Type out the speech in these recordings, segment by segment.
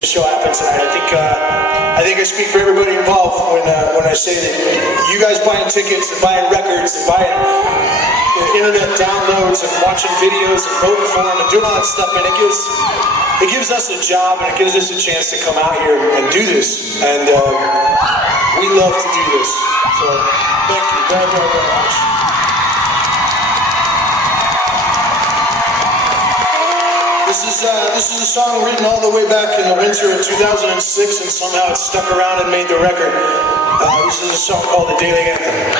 show happen tonight. I think I speak for everybody involved when I say that you guys buying tickets and buying records and buying internet downloads and watching videos and voting for them and doing all that stuff, man, it gives us a job and it gives us a chance to come out here and do this. And we love to do this. So thank you very, very, very much. This is a song written all the way back in the winter of 2006, and somehow it stuck around and made the record. This is a song called The Daily Anthem.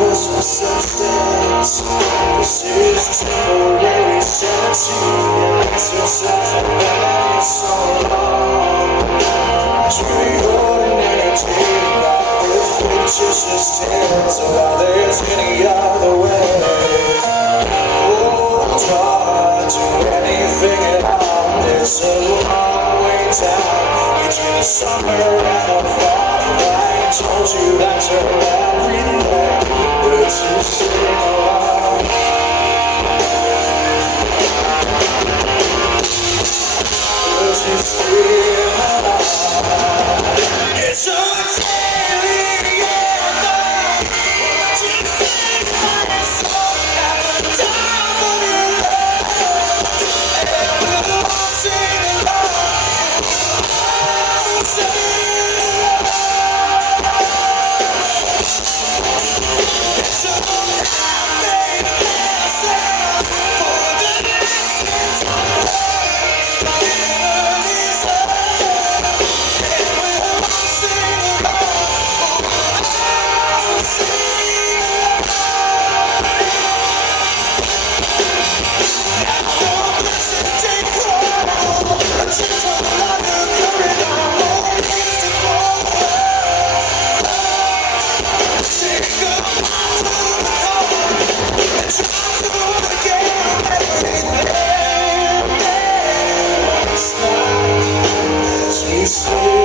For some substance, this is temporary sanity, and it's yourself and been so long. To the ordinary day, life with fictitious tales about there's any other way. Oh, darling, do anything at all. It's a long way down between the summer and the fall. I told you that you're everything. Would you sing along? Would you sing along? It's a daily anthem. Would you sing my song at the time of your love? And we'll all sing along. I'll sing along. It's a we say